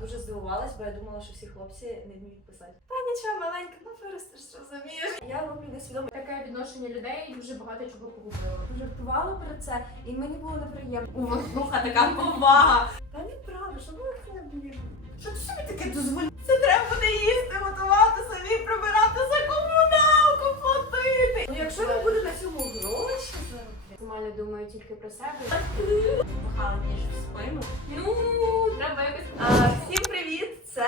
дуже здивувалась, бо я думала, що всі хлопці не вміють писати. Та нічого, маленька, ну виростеш, зрозумієш. Я роблю несвідомо. Таке відношення людей дуже багато чого погубило. Жартувала про це, і мені було неприємно. У Вахнуха така повага. Та неправда, що ви це блін? Що ти собі таке дозволяєш? Це треба буде їсти, готувати самі, прибирати за комуналку, платити. Ну якщо він буде на цьому гроші заробляти. Максимально думаю тільки про себе. Махали ніж в спину. Ну, треба якось. А, всім привіт! Це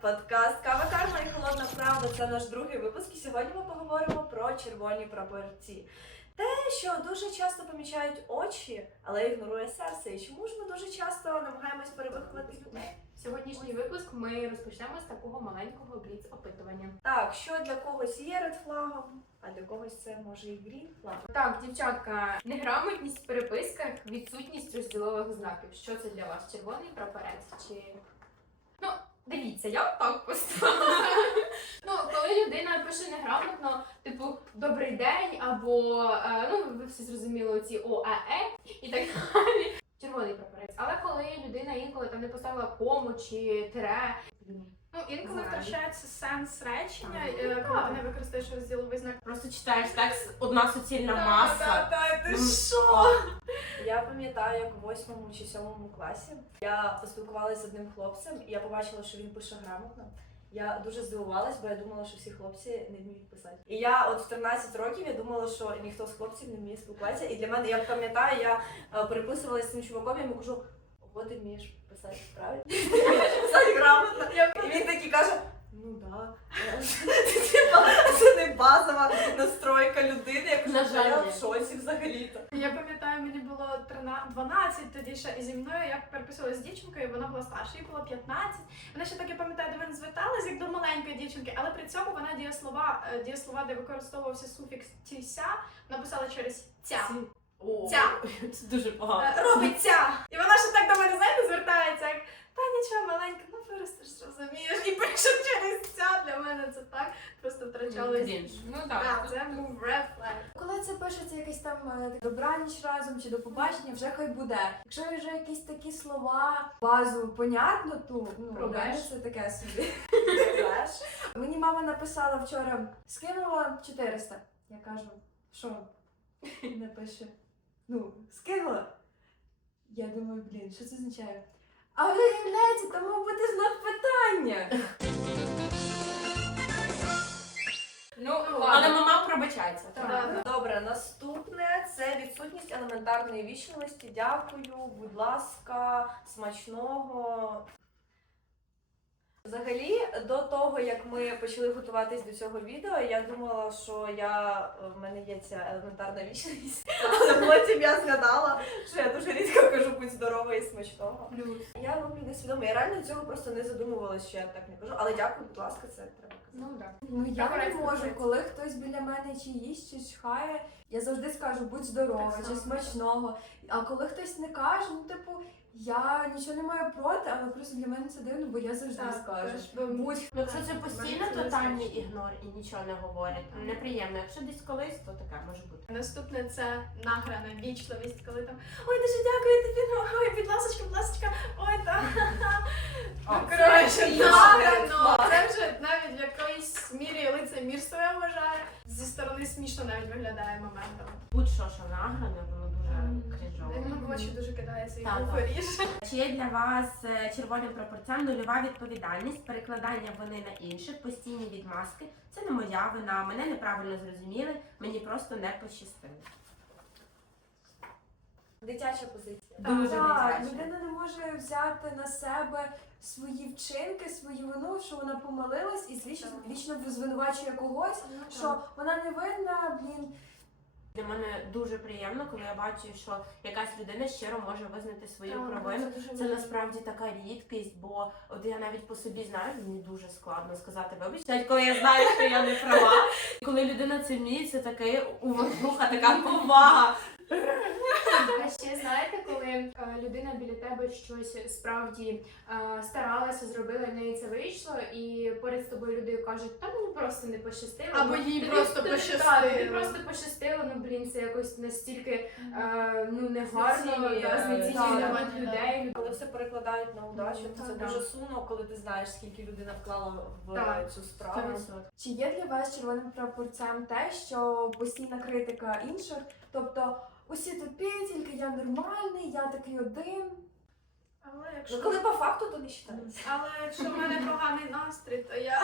подкаст Кава Карма і Холодна Правда. Це наш другий випуск. І сьогодні ми поговоримо про червоні прапорці. Те, що дуже часто помічають очі, але ігнорує серце. І чому ж ми дуже часто намагаємось перевиховати людей? Сьогоднішній випуск ми розпочнемо з такого маленького бліц опитування. Так, що для когось є редфлагом, а для когось це може і грін флаг. Так, дівчатка, неграмотність в переписках, відсутність розділових знаків. Що це для вас? Червоний прапорець чи. Дивіться, я так поставила. Ну, коли людина пише неграмотно, типу добрий день, або е, ну ви всі зрозуміли оці ОАЕ і так далі. Червоний прапорець. Але коли людина інколи там не поставила кому чи тире. Ну, інколи Знаю. втрачається сенс речення, Так. е, коли так. ти не використаєш розділовий знак. Просто читаєш текст одна суцільна маса. Та, ти Ну, що? Я пам'ятаю, як у восьмому чи сьомому класі я поспілкувалася з одним хлопцем, і я побачила, що він пише грамотно. Я дуже здивувалась, бо я думала, що всі хлопці не вміють писати. І я от в 13 років я думала, що ніхто з хлопців не вміє спілкуватися. І для мене я пам'ятаю, я е, переписувалася з цим чуваком, я йому кажу, ого, ти вмієш писати правильно? Писати грамотно. І він такий каже. Ну да. Це не базова настройка людини, як На жаль, я в шоці взагалі-то. Я пам'ятаю, мені було 13, 12 тоді ще, і зі мною я переписувалася з дівчинкою, вона була старша, їй було 15. Вона ще так я пам'ятаю, до мене зверталась як до маленької дівчинки, але при цьому вона дієслова, е, дієслова, де використовувався суфікс тіся, написала через ця. О, Ця. Це дуже погано. Е, Робить ця. І вона ще так до мене, знаєте, звертається, як та нічого, маленька, ну виростеш, зрозумієш. І пише через ця для мене це так просто втрачалось. Крінж. Ну Так, так. це був red flag. Коли це пишеться якесь там е, добраніч разом чи до побачення, вже хай буде. Якщо вже якісь такі слова, базу понятно, то ну, це таке собі. Знаєш? Мені мама написала вчора, скинула 400. Я кажу, що? Не пише. Ну, скинула. Я думаю, блін, що це означає? А виявляється, там мав бути знак питання. Ну, Але мама пробачається. Так. так. Добре, наступне це відсутність елементарної вічливості. Дякую, будь ласка, смачного. Взагалі, до того як ми почали готуватись до цього відео, я думала, що я в мене є ця елементарна вічливість. Але потім я згадала, що я дуже рідко кажу будь здорова і смачного. Плюс. Я роблю несвідомо. Я реально цього просто не задумувалася, що я так не кажу. Але дякую, будь ласка, це треба казати. Ну так. Ну я не можу, говорити. коли хтось біля мене чи їсть, чи чхає, я завжди скажу будь здорова, Так чи само. смачного. А коли хтось не каже, ну типу, я нічого не маю проти, але просто для мене це дивно, бо я завжди Так, скажу. теж, Будь Ну, Якщо це постійно це тотальний ігнор і нічого не говорять, неприємно. Якщо десь колись, то таке може бути. Наступне це награна вічливість, коли там ой, дуже дякую тобі, ну ой, будь ласочка, будь ласочка, ой, та ну коротше, награно. Це вже навіть в якоїсь мірі лицемірство я вважаю. Зі сторони смішно навіть виглядає моментом. Будь-що, що награне, крінжово. Очі дуже кидається і Так, так. Чи є для вас е, червоним прапорцям нульова відповідальність, перекладання вини на інших, постійні відмазки? Це не моя вина, мене неправильно зрозуміли, мені просто не пощастило. Дитяча позиція. Дуже так, дитяче. людина не може взяти на себе свої вчинки, свою вину, що вона помилилась і Так. вічно звинувачує когось, що вона не винна, блін. Для мене дуже приємно, коли я бачу, що якась людина щиро може визнати свою Так, провину. Це, Це насправді така рідкість, бо от я навіть по собі знаю, мені дуже складно сказати вибач, навіть коли я знаю, що я не права. Коли людина це вміє, це таке увагуха, така повага. А ще знаєте, коли е, людина біля тебе щось справді е, старалася, зробила, в неї це вийшло, і поряд з тобою люди кажуть, та ну просто не пощастило. Або їй тобі- просто тобі- пощастило. так, Тобі просто пощастило, ну блін, це якось настільки е, ну негарно, знецінювати да. людей. Коли все перекладають на удачу, то це так, дуже сумно, коли ти знаєш, скільки людина вклала в Так, цю справу. Чи є для вас червоним прапорцем те, що постійна критика інших? Тобто усі тупі, тільки я нормальний, я такий один. Але Ну, якщо, коли по факту, то не вважається. але якщо в мене поганий настрій, то я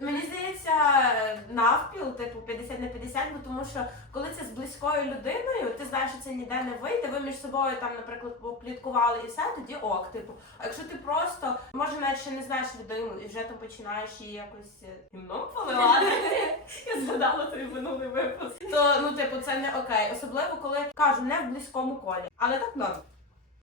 Мені здається, навпіл, типу 50 на 50, бо тому що коли це з близькою людиною, ти знаєш, що це ніде не вийде. Ви між собою там, наприклад, попліткували і все, тоді ок, типу. А якщо ти просто може навіть ще не знаєш людину і вже там починаєш її якось е, гімном поливати. Я згадала той минулий випуск. То ну, типу, це не окей. Особливо коли кажу, не в близькому колі. Але так норм.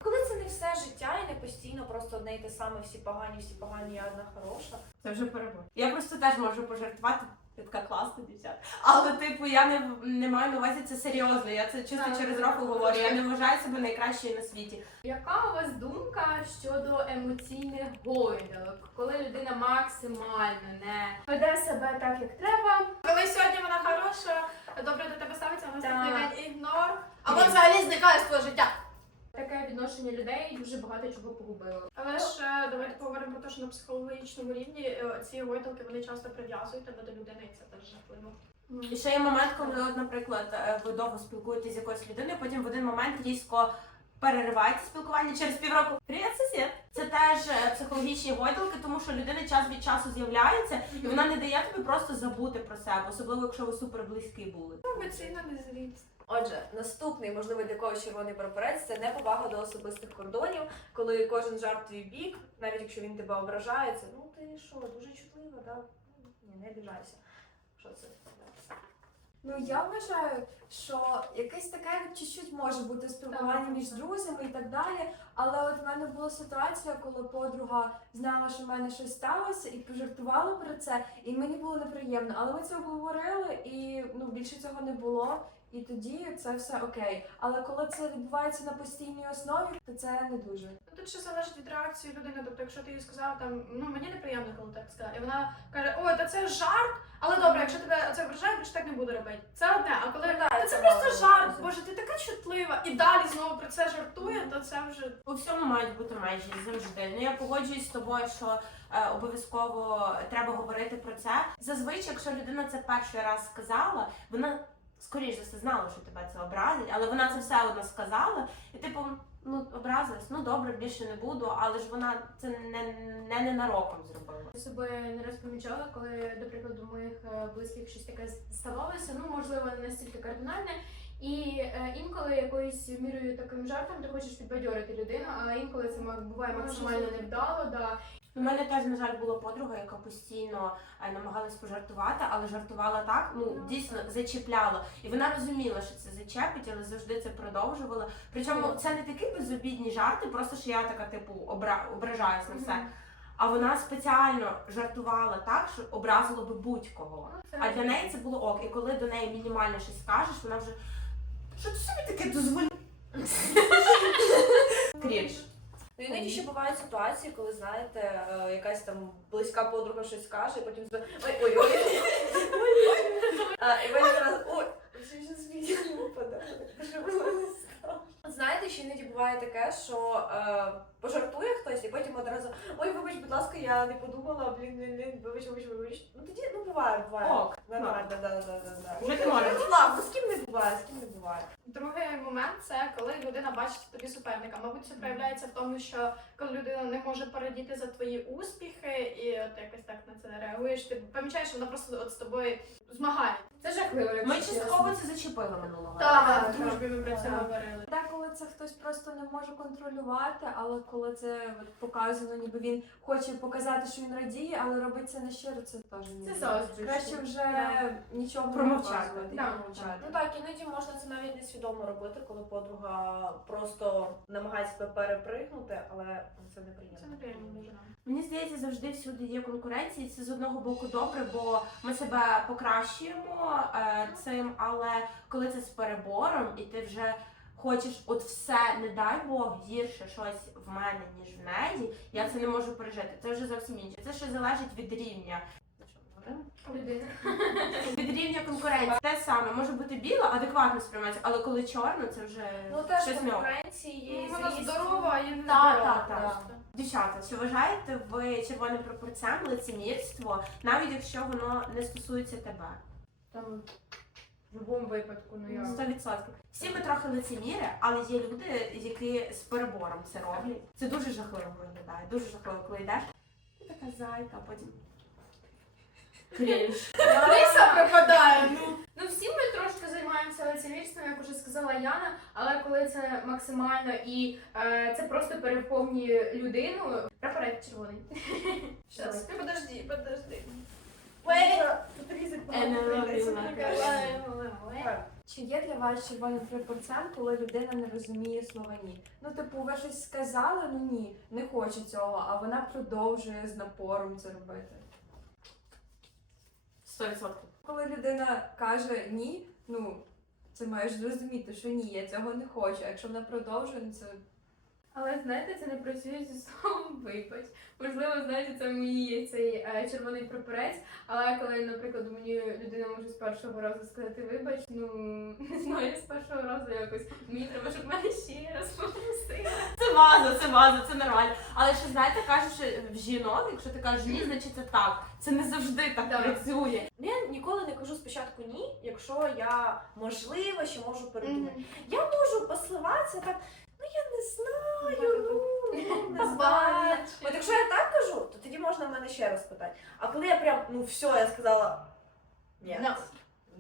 Коли це не все життя і не постійно просто одне й те саме, всі погані, всі погані, я одна хороша. Це вже перебор. Я просто теж можу пожартувати. Ти така класна дівчата. Але, типу, я не, не маю на увазі це серйозно. Я це чисто Так, через року говорю. Я не вважаю себе найкращою на світі. Яка у вас думка щодо емоційних гойдалок, коли людина максимально не веде себе так, як треба? коли сьогодні вона хороша, добре до тебе ставиться, а день ігнор. Або взагалі зникає з твого життя. Таке відношення людей дуже багато чого погубило. Але ж е, давайте поговоримо про те, що на психологічному рівні е, ці гойдалки вони часто прив'язують тебе до людини, і це теж жахливо. І ще є момент, коли, от, наприклад, е, ви довго спілкуєтесь з якоюсь людиною, потім в один момент різко перериваєте спілкування через півроку. Привіт, сусід! Це теж психологічні гойдалки, тому що людина час від часу з'являється, і вона не дає тобі просто забути про себе, особливо якщо ви супер близькі були. Емоційна незрілість. Отже, наступний, можливо, для когось червоний прапорець це неповага до особистих кордонів, коли кожен жарт твій бік, навіть якщо він тебе ображає, це ну ти що, дуже чутлива, да? Ні, не обіжайся. Що це? Ну я вважаю, що якесь таке чуть-чуть може бути спілкування між друзями і так далі. Але от в мене була ситуація, коли подруга знала, що в мене щось сталося, і пожартувала про це, і мені було неприємно. Але ми це обговорили, і ну більше цього не було. І тоді це все окей. Але коли це відбувається на постійній основі, то це не дуже. Ну, Тут ще залежить від реакції людини. Тобто, якщо ти їй сказала там, ну мені неприємно, коли так сказала, і вона каже, ой, та це жарт, але добре, якщо тебе це вражає, більше так не буду робити. Це одне, а коли да, та це це просто жарт, боже, ти така чутлива, і далі знову про це жартує, то це вже У всьому мають бути межі завжди. Ну я погоджуюсь з тобою, що е, обов'язково треба говорити про це. Зазвичай, якщо людина це перший раз сказала, вона скоріш за все знала, що тебе це образить, але вона це все одно сказала, і типу. Ну, образилась, ну добре, більше не буду, але ж вона це не, не ненароком зробила. Я себе не раз помічала, коли, до прикладу, моїх е, близьких щось таке ставалося, ну можливо, не настільки кардинальне. І е, інколи якоюсь мірою таким жартом ти хочеш підбадьорити людину, а інколи це буває максимально невдало. Да. У мене теж, на жаль, була подруга, яка постійно е, намагалась пожартувати, але жартувала так, ну дійсно зачіпляла. І вона розуміла, що це зачепить, але завжди це продовжувала. Причому це не такі безобідні жарти, просто що я така, типу, обра... ображаюсь на все. А вона спеціально жартувала так, що образило би будь-кого. Ну, А для неї це було ок. І коли до неї мінімально щось скажеш, вона вже що ти собі таке дозволяєш? Крінж. Ну, іноді ще бувають ситуації, коли знаєте, е, якась там близька подруга щось каже, і потім тебе ой ой ой А, і потім зараз ой, що з відео не випадає. Що було сказала? Знаєте, ще іноді буває таке, що е, пожартує хтось, і потім одразу ой, вибач, будь ласка, я не подумала, блін, блін, блін, вибач, вибач, вибач. Ну тоді ну буває, буває. Ок, Нормально, да, да, да, да, да. Вже ти можеш. Ну ладно, з ким не буває, з ким не буває. Другий момент це коли людина бачить в тобі суперника. Мабуть, це проявляється в тому, що коли людина не може порадіти за твої успіхи, і от якось так на це реагуєш. Ти помічаєш, що вона просто от з тобою змагає. Це жахливо. якщо Ми чесно. частково це зачепили минулого. Так, в дружбі ми про це Так. говорили. Деколи це хтось просто не може контролювати, але коли це от показано, ніби він хоче показати, що він радіє, але робить це не щиро, це теж не Це заздрість. Краще вже Да. нічого не Промовчати. показувати і Да. промовчати. Ну так, іноді можна це навіть несвідомо робити, коли подруга просто намагається тебе перепригнути, але це неприємно. Це неприємно дуже. Мені здається, завжди всюди є конкуренція. і Це з одного боку добре, бо ми себе покращуємо е, цим, але коли це з перебором, і ти вже хочеш от все, не дай Бог, гірше щось в мене, ніж в неї, я це не можу пережити. Це вже зовсім інше. Це ще залежить від рівня. Ну, що? Людина. Від рівня конкуренції. Те саме може бути біло, адекватно сприймається, але коли чорно, це вже Ну теж щось конкуренції є. Вона здорова, а я не Так, здорова. так, так. Дівчата, чи вважаєте ви червоним прапорцем лицемірство, навіть якщо воно не стосується тебе? Там будь-якому випадку, ну я. Сто відсотків. Всі ми трохи лицеміри, але є люди, які з перебором це роблять. Це дуже жахливо виглядає. Дуже жахливо, коли йдеш. Ти така зайка, а потім. Крінж. Лиса припадає. Ну. Ну всі ми трошки займаємося лицемірством, як вже сказала Яна, але коли це максимально і е, це просто переповнює людину, прапорець червоний. Щас, подожди, подожди. Чи є для вас червоним прапорцем, коли людина не розуміє слова ні? Ну, типу, ви щось сказали, ну ні, не хочу цього, а вона продовжує з напором це робити. Сто відсотків. Коли людина каже ні, ну це маєш зрозуміти, що ні, я цього не хочу. А якщо вона продовжує, ну це Але знаєте, це не працює зі словом вибач. Можливо, знаєте, це мій є цей е, червоний прапорець. Але коли, наприклад, мені людина може з першого разу сказати вибач, ну не знаю, з першого разу якось мені треба, щоб мене ще раз попросили. Це ваза, це ваза, це нормально. Але ще знаєте, кажуть, що в жінок, якщо ти кажеш ні, значить це так. Це не завжди так Да. працює. Я ніколи не кажу спочатку ні, якщо я можливо ще можу передумати. Я можу посливатися так, я не знаю, ну, ну не знаю. От якщо я так кажу, то тоді можна в мене ще раз питати. А коли я прям, ну все, я сказала ні.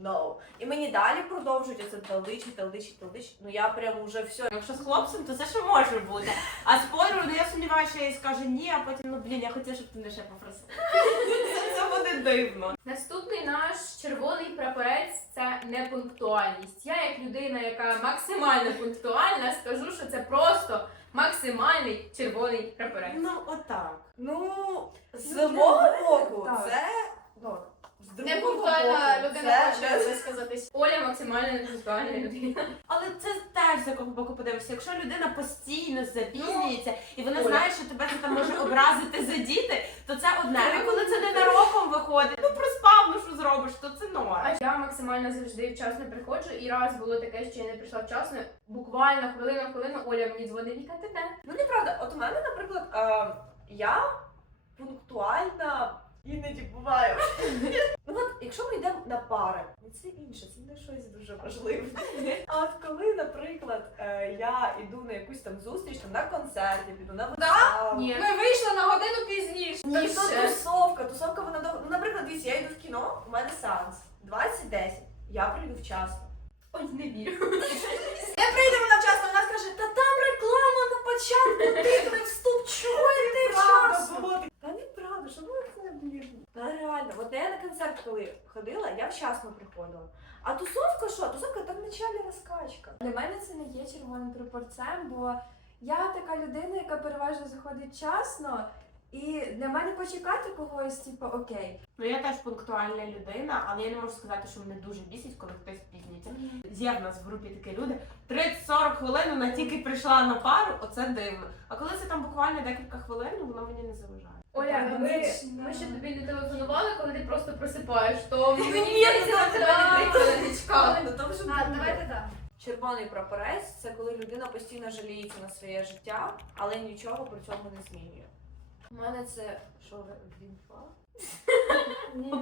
No. І мені далі продовжують оце талдичі, талдичі, талдичі. Ну я прям уже все. Якщо з хлопцем, то це ще може бути. А з подругою, ну я сумніваюся, що я їй скажу ні, а потім, ну блін, я хотіла, щоб ти мене ще попросив. Це, буде дивно. Наступний наш червоний прапорець це непунктуальність. Я, як людина, яка максимально пунктуальна, скажу, що це просто максимальний червоний прапорець. Ну, отак. Ну, з Ну, мого боку, це Непунктуальна боку, людина це хоче висказатись. Оля максимально непунктуальна людина. Але це теж з якого боку подивишся. Якщо людина постійно запізнюється і вона Оля. знає, що тебе це там може образити задіти, то це одне. А коли це ненароком виходить, ну проспав, ну що зробиш, то це норм. А я максимально завжди вчасно приходжу, і раз було таке, що я не прийшла вчасно. Буквально хвилина хвилину Оля мені дзвонить Віка, ти де? Ну неправда, от у мене, наприклад, е, я пунктуальна іноді буваю. ну от, якщо ми йдемо на пари, ну це інше, це не щось дуже важливе. А от коли, наприклад, е, я йду на якусь там зустріч, там на концерт, я піду на виставу. Ні. Ми вийшли на годину пізніше. Так то тусовка, тусовка вона довго. Ну, наприклад, дивіться, я йду в кіно, у мене сеанс 20-10, я прийду вчасно. Ой, не вірю. Не прийдемо на вчасно, вона скаже, та там реклама на початку, ти не вступ, чого ти вчасно що ви це блін? Та реально, от я на концерт коли ходила, я вчасно приходила. А тусовка що? Тусовка там в началі розкачка. Для мене це не є червоним прапорцем, бо я така людина, яка переважно заходить вчасно, і для мене почекати когось, типу, окей. Ну я теж пунктуальна людина, але я не можу сказати, що мене дуже бісить, коли хтось пізнюється. Є в нас в групі такі люди. 30-40 хвилин вона тільки прийшла на пару, оце дивно. А коли це там буквально декілька хвилин, воно мені не заважає. Оля, ми, ми ще тобі не телефонували, коли ти просто просипаєш, то мені ну, не чекали. Давайте так. Червоний прапорець це коли людина постійно жаліється на своє життя, але нічого при цьому не змінює. У мене це що вімфа?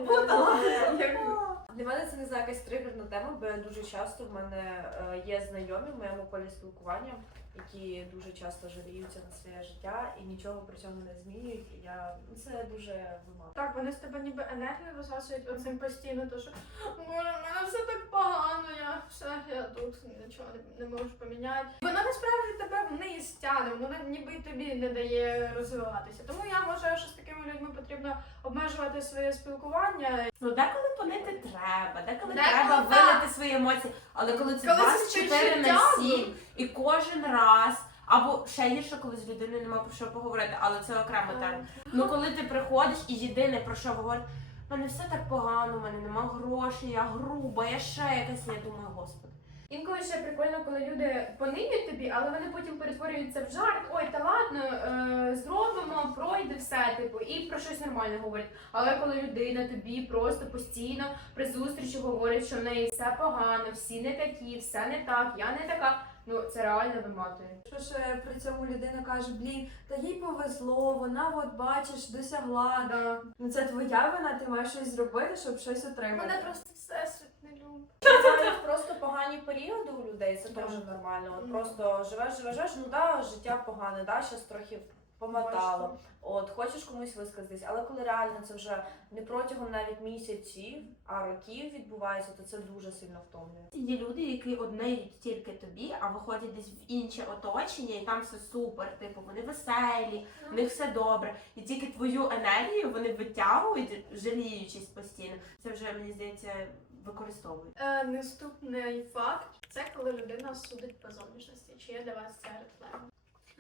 Для мене це не знаю, якась тригерна тема, бо дуже часто в мене е, є знайомі в моєму полі спілкування, які дуже часто жаліються на своє життя і нічого при цьому не змінюють. І я ну, це дуже вимагає. Так, вони з тебе ніби енергію висасують оцим постійно, то що «Боже, в мене все так погано, я все, я тут нічого не, не можу поміняти. Воно насправді тебе вниз тягне, воно ніби тобі не дає розвиватися. Тому я вважаю, що з такими людьми потрібно обмежувати своє спілкування. Ну деколи понити треба, деколи Деколи треба так. вилити свої емоції, але коли це Коли це 24 на 7 і кожен раз. Або ще гірше, коли з людиною нема про що поговорити, але це окрема тема. Ну коли ти приходиш і єдине про що говорить, в мене все так погано, в мене нема грошей, я груба, я ще якась. Я думаю, господи. Інколи ще прикольно, коли люди пониють тобі, але вони потім перетворюються в жарт. Ой, та ладно, е, зробимо, пройде все, типу, і про щось нормальне говорять. Але коли людина тобі просто постійно при зустрічі говорить, що в неї все погано, всі не такі, все не так, я не така. Ну це реально вимотує. Що ж при цьому людина каже, блін, та їй повезло, вона от бачиш, досягла. Да. Ну це твоя вина, ти маєш щось зробити, щоб щось отримати. Мене просто все не любить. Бувають просто погані періоди у людей, це Да. теж нормально. От просто живеш, живеш, живеш, ну да, життя погане, да, щас трохи помотало. От, хочеш комусь висказатись, але коли реально це вже не протягом навіть місяців, а років відбувається, то це дуже сильно втомлює. Є люди, які одне тільки тобі, а виходять десь в інше оточення, і там все супер. Типу, вони веселі, в них все добре. І тільки твою енергію вони витягують, жаліючись постійно. Це вже мені здається використовують. Е, наступний факт це коли людина судить по зовнішності. Чи є для вас це реклама?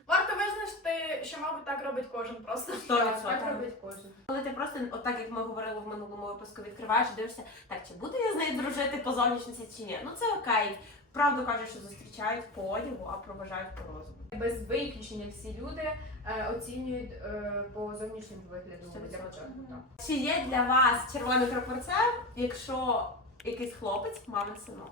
Варто визначити, що, мабуть, так робить кожен просто. Сто Так робить кожен. Коли ти просто, отак як ми говорили в минулому випуску, відкриваєш, дивишся, так чи буду я з нею дружити по зовнішності чи ні? Ну це окей. Правду кажуть, що зустрічають по одягу, а проважають по розуму. Без виключення всі люди е, оцінюють е, по зовнішньому вигляду для початку. так. Чи є для вас червоним прапорцем, якщо якийсь хлопець мамин синок?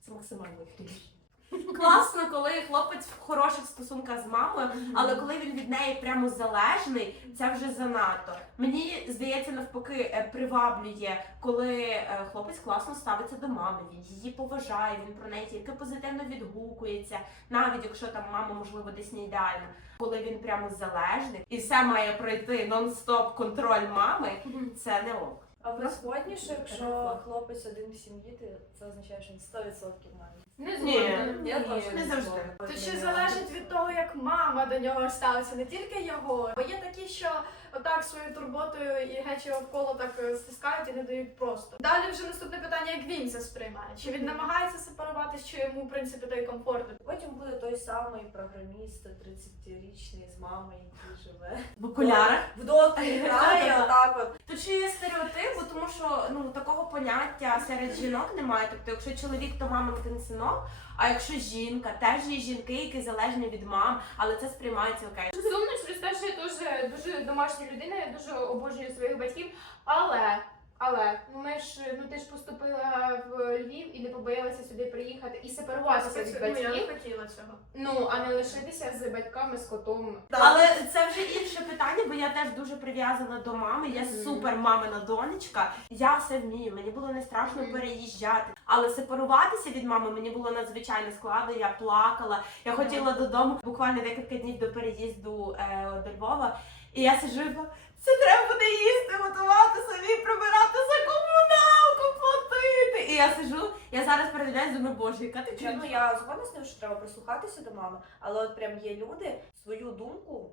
Це максимально крінж. Класно, коли хлопець в хороших стосунках з мамою, але коли він від неї прямо залежний, це вже занадто. Мені здається, навпаки, е, приваблює, коли е, хлопець класно ставиться до мами, він її поважає, він про неї тільки позитивно відгукується, навіть якщо там мама, можливо, десь не ідеальна. Коли він прямо залежний і все має пройти нон-стоп контроль мами, це не ок. А ви згодні, що якщо хлопець один в сім'ї, то це означає, що він 100% має? Не Ні. згодна. Я Ні. теж не завжди. То ще залежить від того, як мама до нього ставиться, не тільки його. Бо є такі, що отак своєю турботою і гечі навколо так е, стискають і не дають просто. Далі вже наступне питання, як він це сприймає. Чи він намагається сепаруватись, чи йому в принципі той комфортно. Потім буде той самий програміст 30-річний з мамою, який живе. В окулярах. В доту грає, отак от. Тут ще є стереотип, тому що ну такого поняття серед жінок немає. Тобто, якщо чоловік, то мамин синок, а якщо жінка, теж є жінки, які залежні від мам, але це сприймається окей. Сумно через те, що я теж дуже домашня людина, я дуже обожнюю своїх батьків, але. Але ну ми ж ну ти ж поступила в Львів і не побоялася сюди приїхати і сепаруватися від Ну, я батьків. не хотіла цього. Ну а не лишитися з батьками, з котом. Але це вже інше питання, бо я теж дуже прив'язана до мами. Я Мгм. супер мамина донечка. Я все вмію. Мені було не страшно Мгм. переїжджати. Але сепаруватися від мами мені було надзвичайно складно. Я плакала. Я Мгм. хотіла додому буквально декілька днів до переїзду е, до Львова. І я сиджу і думаю, це треба буде їсти, готувати собі, прибирати за комуналку, платити. І я сиджу, я зараз передивляюсь, думаю, боже, яка ти Хоча, ну я згодна з тим, що треба прислухатися до мами, але от прям є люди свою думку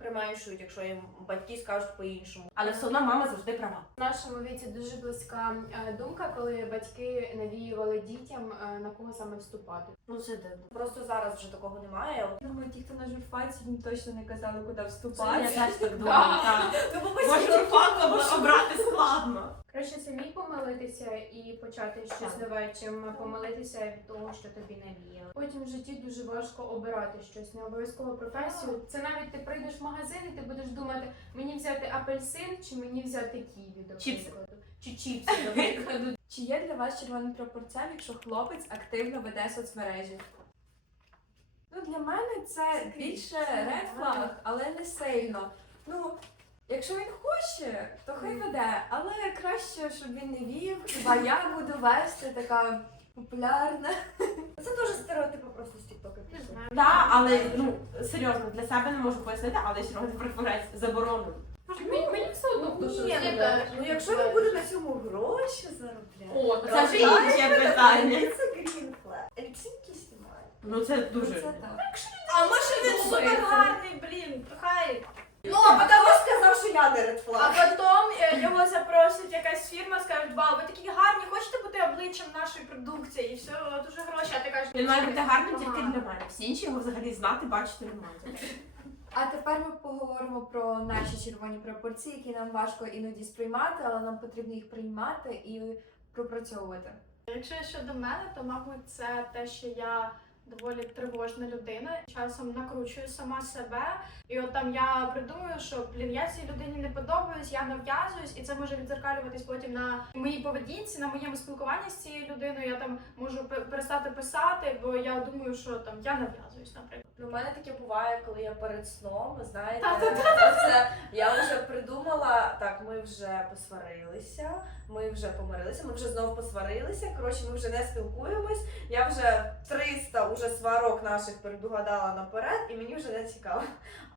применшують, якщо їм батьки скажуть по-іншому. Але все одно мама завжди права. В нашому віці дуже близька е, думка, коли батьки навіювали дітям е, на кого саме вступати. Ну це дивно. Просто зараз вже такого немає. От, Думаю, ті, хто на журфаці, їм точно не казали, куди Це я вступати. теж так думаю. так. Ну, бо Може, обрати складно. Краще самі помилитися і почати щось нове, чим помилитися від того, що тобі навіяли. Потім в житті дуже важко обирати щось, не обов'язково професію. Це навіть ти прийдеш в магазин і ти будеш думати, мені взяти апельсин чи мені взяти ківі, до Чіпси. прикладу. Чи чіпси, до прикладу. Чи є для вас червоним прапорцем, якщо хлопець активно веде соцмережі? Ну, для мене це більше red flag, але не сильно. Ну, якщо він хоче, то хай веде, але краще, щоб він не вів. Хіба я буду вести така популярна. Це дуже стереотипи просто з Тіктока пішли. знаю. Так, але ну серйозно для себе не можу пояснити, але червоний прапорець заборонено. Мені, мені все одно хто що Ні, ну, зробив. ну якщо він буде на цьому гроші заробляти. О, Це вже інше питання. Це flag. Ліпсинки знімає. Ну це Ну, дуже. Це так. А може він супер гарний, блін, хай. Ну, а потім сказав, що я не red А потім е, його запросить якась фірма, скажуть, гарні, обличчям нашої продукції, і все, дуже гроші, а ти кажеш, Він має бути гарним тільки для мене. Всі інші його взагалі знати, бачити не можуть. А тепер ми поговоримо про наші червоні прапорці, які нам важко іноді сприймати, але нам потрібно їх приймати і пропрацьовувати. Якщо щодо мене, то мабуть це те, що я доволі тривожна людина. Часом накручую сама себе, і от там я придумую, що блін, я цій людині не подобаюсь, я нав'язуюсь, і це може відзеркалюватись потім на моїй поведінці, на моєму спілкуванні з цією людиною. Я там можу пе- перестати писати, бо я думаю, що там я нав'язуюсь, наприклад. Ну, у мене таке буває, коли я перед сном, ви знаєте, це я вже придумала. Так, ми вже посварилися, ми вже помирилися, ми вже знову посварилися. Коротше, ми вже не спілкуємось. Я вже 300 уже сварок наших передугадала наперед, і мені вже не цікаво.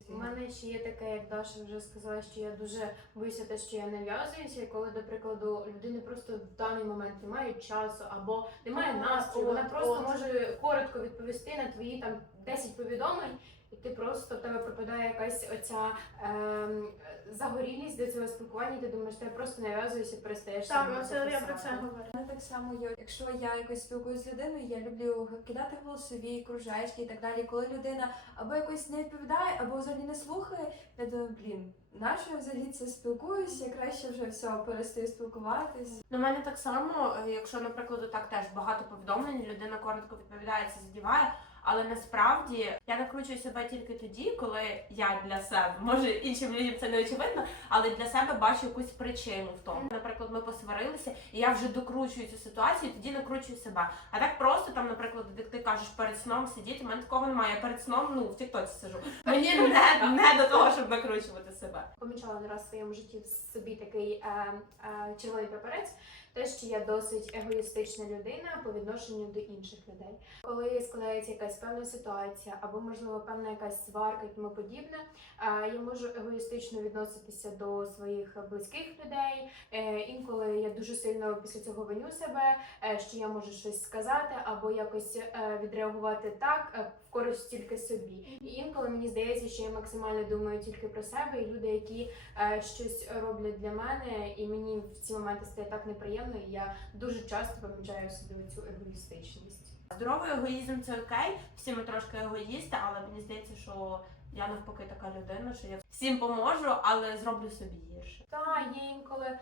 У мене ще є таке, як Даша вже сказала, що я дуже боюся те, що я нав'язуюся, і коли, до прикладу, людини просто в даний момент немає часу або немає настрою, вона просто може коротко відповісти на твої там 10 повідомлень, і ти просто в тебе пропадає якась оця ем, загорілість до цього спілкування, і ти думаєш, що я просто нав'язуюся, перестаєш Так, оце я про це говорю. Мене так само є. Якщо я якось спілкуюся з людиною, я люблю кидати голосові, кружечки і так далі. Коли людина або якось не відповідає, або взагалі не слухає, я думаю, блін, нащо я взагалі це спілкуюся? Я краще вже все перестаю спілкуватись. На мене так само, е, якщо, наприклад, так теж багато повідомлень, людина коротко відповідає, це задіває. Але насправді я накручую себе тільки тоді, коли я для себе, може іншим людям це не очевидно, але для себе бачу якусь причину в тому. Наприклад, ми посварилися, і я вже докручую цю ситуацію, тоді накручую себе. А так просто там, наприклад, як ти кажеш, перед сном сидіти, у мене такого немає. Я перед сном ну в тіктоці сижу. Мені не, не до того, щоб накручувати себе. помічала не раз в своєму житті в собі такий е, е, червоний папірець, те, що я досить егоїстична людина по відношенню до інших людей. Коли складається якась певна ситуація, або можливо певна якась сварка і тому подібне, е, я можу егоїстично відноситися до своїх близьких людей. Е, інколи я дуже сильно після цього виню себе, е, що я можу щось сказати, або якось відреагувати так в користь тільки собі. І інколи мені здається, що я максимально думаю тільки про себе, і люди, які щось роблять для мене, і мені в ці моменти стає так неприємно, і я дуже часто помічаю собі цю егоїстичність. Здоровий егоїзм це окей, всі ми трошки егоїсти, але мені здається, що я навпаки така людина, що я всім поможу, але зроблю собі гірше. Та є інколи е,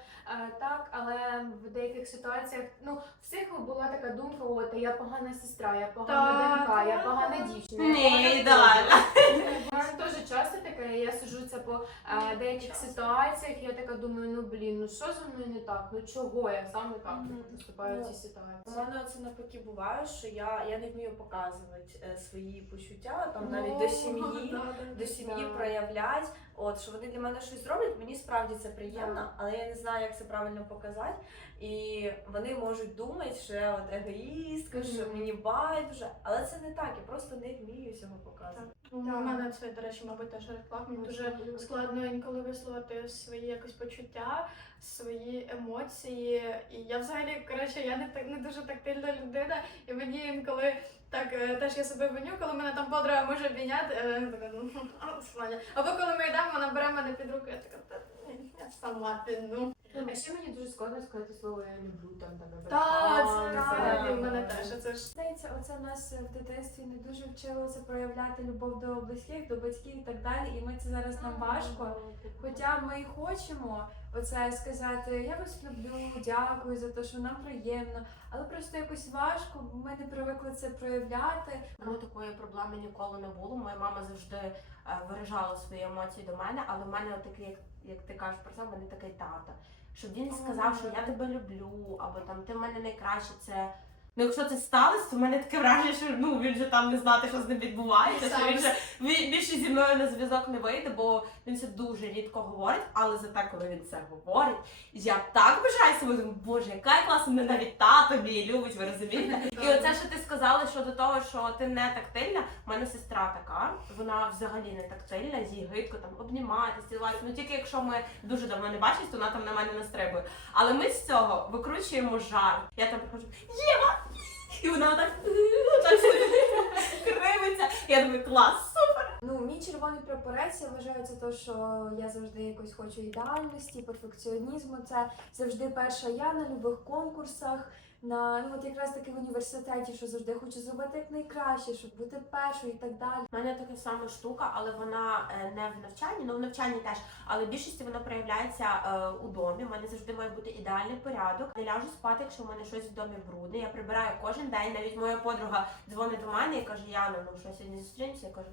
так, але деяких ситуаціях ну в всіх була така думка: от я погана сестра, я погана Так, донька, я так, погана так. дівчина. я Ні, ідеально. У мене теж часто таке, я сижу це по е, деяких ситуаціях, і я така думаю, ну блін, ну що зі мною не так? Ну чого я саме так Мгм. поступаю в цій У ситуації? мене це навпаки буває, що я, я не вмію показувати е, свої почуття, там Ну, навіть до сім'ї. до сім'ї Да. проявлять, от що вони для мене щось роблять, мені справді це приємно, але я не знаю, як це правильно показати. І вони можуть думати, що я от егоїстка, що мені байдуже, але це не так, я просто не вмію цього показувати. У мене це, до речі, мабуть, теж реклама. Мені дуже складно інколи висловити свої якось почуття, свої емоції. І я взагалі, коротше, я не так не дуже тактильна людина, і мені інколи так е, теж я себе виню, коли мене там подруга може обійняти, е, ну. Або коли ми йдемо, вона бере мене під руку, я така, та я сама піду. А ще мені дуже складно сказати слово я люблю там тебе. Та, це в мене теж. Це ж Здається, оце нас в дитинстві не дуже вчило це проявляти любов до близьких, до батьків і так далі. І ми це зараз нам важко. Хоча ми і хочемо оце сказати, я вас люблю, дякую за те, що нам приємно, але просто якось важко, ми не привикли це проявляти. Ну такої проблеми ніколи не було. Моя мама завжди е, виражала свої емоції до мене, але в мене такий, як, як ти кажеш про себе, в мене такий тата. Щоб він сказав, що я тебе люблю, або там ти в мене найкраще, це. Ну, якщо це сталося, то в мене таке враження, що ну він же там не знати, що з ним відбувається. Що він же він більше зі мною на зв'язок не вийде, бо він це дуже рідко говорить. Але зате, коли він це говорить, я так бажаю себе, думаю, боже, яка я класна, мене навіть тато мій любить, ви розумієте? І оце, що ти сказала щодо того, що ти не тактильна, в мене сестра така, вона взагалі не тактильна, їй гидко там обніматися, цілуватися. Ну тільки якщо ми дуже давно не бачились, то вона там на мене настрибує. Але ми з цього викручуємо жарт. Я там приходжу, Єва! І вона так кривиться. Я думаю, клас, супер! Ну, мій червоний прапорець, я вважаю, це те, що я завжди якось хочу ідеальності, перфекціонізму. Це завжди перша я на любих конкурсах. На ну от якраз таки в університеті, що завжди хочу зробити як найкраще, щоб бути першою і так далі. У мене така сама штука, але вона е, не в навчанні, ну в навчанні теж, але в більшості вона проявляється е, у домі. У мене завжди має бути ідеальний порядок. Не ляжу спати, якщо в мене щось в домі брудне. Я прибираю кожен день. Навіть моя подруга дзвонить до мене і каже: Яна, ну що сьогодні зустрінемося? Я кажу.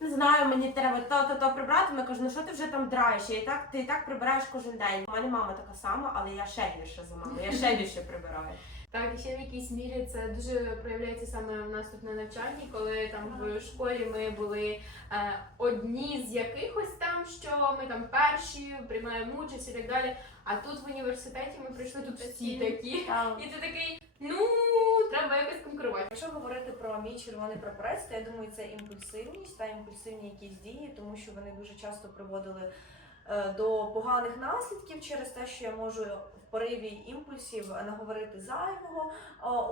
Не знаю, мені треба то, то, прибрати. Вона каже, ну що ти вже там драєш? Я і так, ти і так прибираєш кожен день. У мене мама така сама, але я ще гірше за маму, я ще більше прибираю. Так, і ще в якійсь мірі це дуже проявляється саме в нас тут на навчанні, коли там в школі ми були е, одні з якихось там, що ми там перші приймаємо участь і так далі. А тут в університеті ми прийшли тут всі такі. І ти такий, ну треба якось конкурувати. Якщо говорити про мій червоний прапорець, то я думаю, це імпульсивність та імпульсивні якісь дії, тому що вони дуже часто приводили е, до поганих наслідків через те, що я можу в пориві імпульсів наговорити зайвого.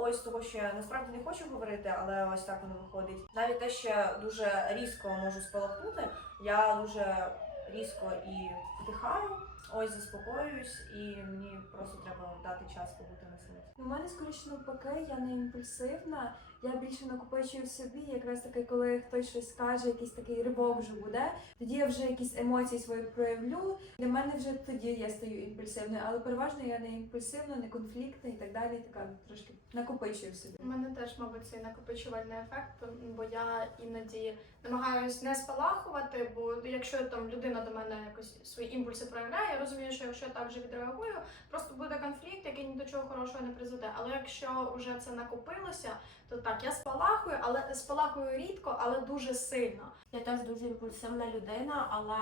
Ось того, що я насправді не хочу говорити, але ось так воно виходить. Навіть те, що я дуже різко можу спалахнути, я дуже різко і вдихаю, ось заспокоююсь, і мені просто треба дати час побути на самоті. У мене скоріше навпаки, я не імпульсивна. Я більше накопичую в собі. Якраз таки, коли хтось щось скаже, якийсь такий ривок вже буде, тоді я вже якісь емоції свої проявлю. Для мене вже тоді я стаю імпульсивною, але переважно я не імпульсивна, не конфліктна і так далі. Така трошки накопичую в собі. У мене теж, мабуть, цей накопичувальний ефект, бо я іноді намагаюсь не спалахувати, бо якщо там людина до мене якось свої імпульси проявляє, я розумію, що якщо я так же відреагую, просто буде конфлікт, який ні до чого хорошого не призведе. Але якщо вже це накопилося, то так, я спалахую, але спалахую рідко, але дуже сильно. Я теж дуже імпульсивна людина, але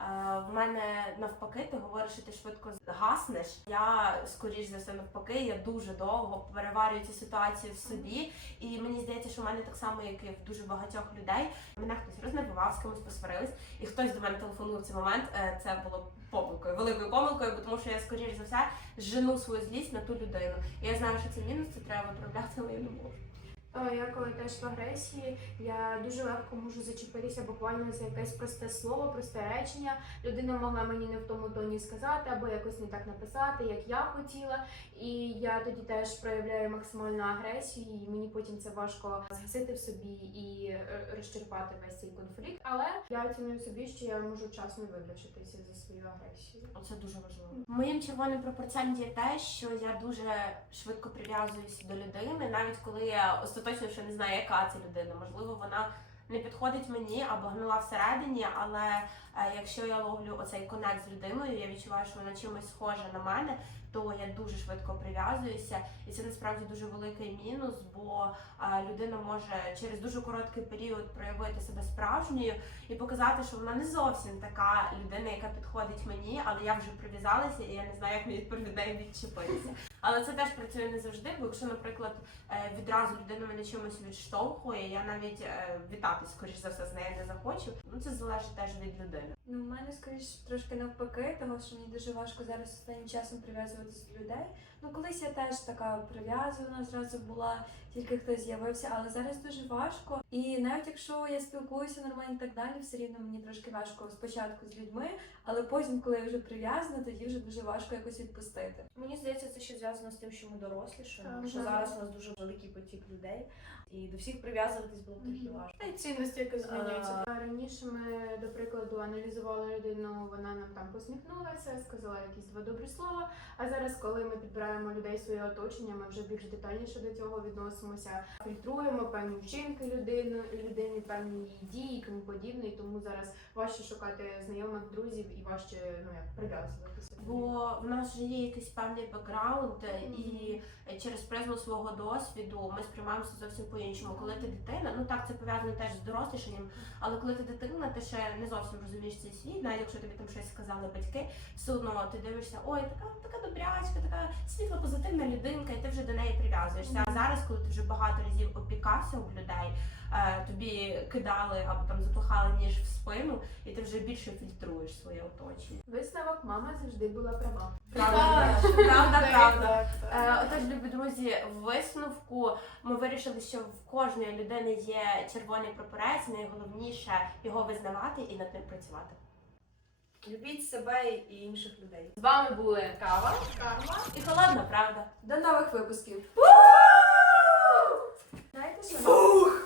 е, в мене навпаки, ти говориш, що ти швидко гаснеш. Я скоріш за все навпаки, я дуже довго переварюю цю ситуацію в собі. І мені здається, що в мене так само, як і в дуже багатьох людей, мене хтось рознервував, з кимось посварились, і хтось до мене телефонує в цей момент. е, Це було помилкою, великою помилкою, бо тому що я скоріш за все жену свою злість на ту людину. І я знаю, що це мінус, це треба виправляти, але я не можу. О, Я коли теж в агресії, я дуже легко можу зачепитися буквально за якесь просте слово, просте речення. Людина могла мені не в тому тоні сказати або якось не так написати, як я хотіла. І я тоді теж проявляю максимальну агресію, і мені потім це важко згасити в собі і е, розчерпати весь цей конфлікт. Але я ціную собі, що я можу вчасно вибачитися за свою агресію. Оце дуже важливо. Моїм червоним пропорцем є те, що я дуже швидко прив'язуюся до людини, навіть коли я остаточно ще не знаю, яка це людина. Можливо, вона не підходить мені або гнила всередині, але е, якщо я ловлю оцей конект з людиною, я відчуваю, що вона чимось схожа на мене, то я дуже швидко прив'язуюся, і це насправді дуже великий мінус, бо людина може через дуже короткий період проявити себе справжньою і показати, що вона не зовсім така людина, яка підходить мені, але я вже прив'язалася, і я не знаю, як мені тепер від неї відчепитися. Але це теж працює не завжди, бо якщо, наприклад, е, відразу людина мене чимось відштовхує, я навіть е, вітати, скоріш за все, з нею не захочу. Ну це залежить теж від людини. Ну, в мене скоріш трошки навпаки, тому що мені дуже важко зараз останнім часом прив'язуватися до людей. Ну, колись я теж така прив'язана зразу була, тільки хтось з'явився, але зараз дуже важко. І навіть якщо я спілкуюся нормально і так далі, все рівно мені трошки важко спочатку з людьми, але потім, коли я вже прив'язана, тоді вже дуже важко якось відпустити. Мені здається, це ще зв'язано з тим, що ми дорослішаємо, Так, що так. зараз у нас дуже великий потік людей, і до всіх прив'язуватись було б трохи важко. Та й цінності якось змінюються. А Раніше ми, до прикладу, аналізували людину, вона нам там посміхнулася, сказала якісь два добрі слова. А зараз, коли ми підбираємо людей своє оточення, ми вже більш детальніше до цього відносимося, фільтруємо певні вчинки людини, людини, певні її дії і тому подібне. І тому зараз важче шукати знайомих друзів і важче ну як прив'язуватися. Бо в нас вже є якийсь певний бекграунд, е, і е, через призму свого досвіду ми сприймаємося зовсім по-іншому. Коли ти дитина, ну так це пов'язано теж з дорослішанням, але коли ти дитина, ти ще не зовсім розумієш цей світ, навіть якщо тобі там щось сказали батьки, все одно ти дивишся, ой, така така добрячка, така світла позитивна людинка, і ти вже до неї прив'язуєшся. А зараз, коли ти вже багато разів опікався у людей, тобі кидали або там запихали ніж в спину, і ти вже більше фільтруєш своє оточення. Висновок мама завжди була права. Правда, правда, правда. Е, Отож, любі друзі, в висновку ми вирішили, що в кожної людини є червоний прапорець, найголовніше його визнавати і над ним працювати. Любіть себе і інших людей. З вами були Кава. Карма. І холодна правда. До нових випусків. Знаєте що? Фух!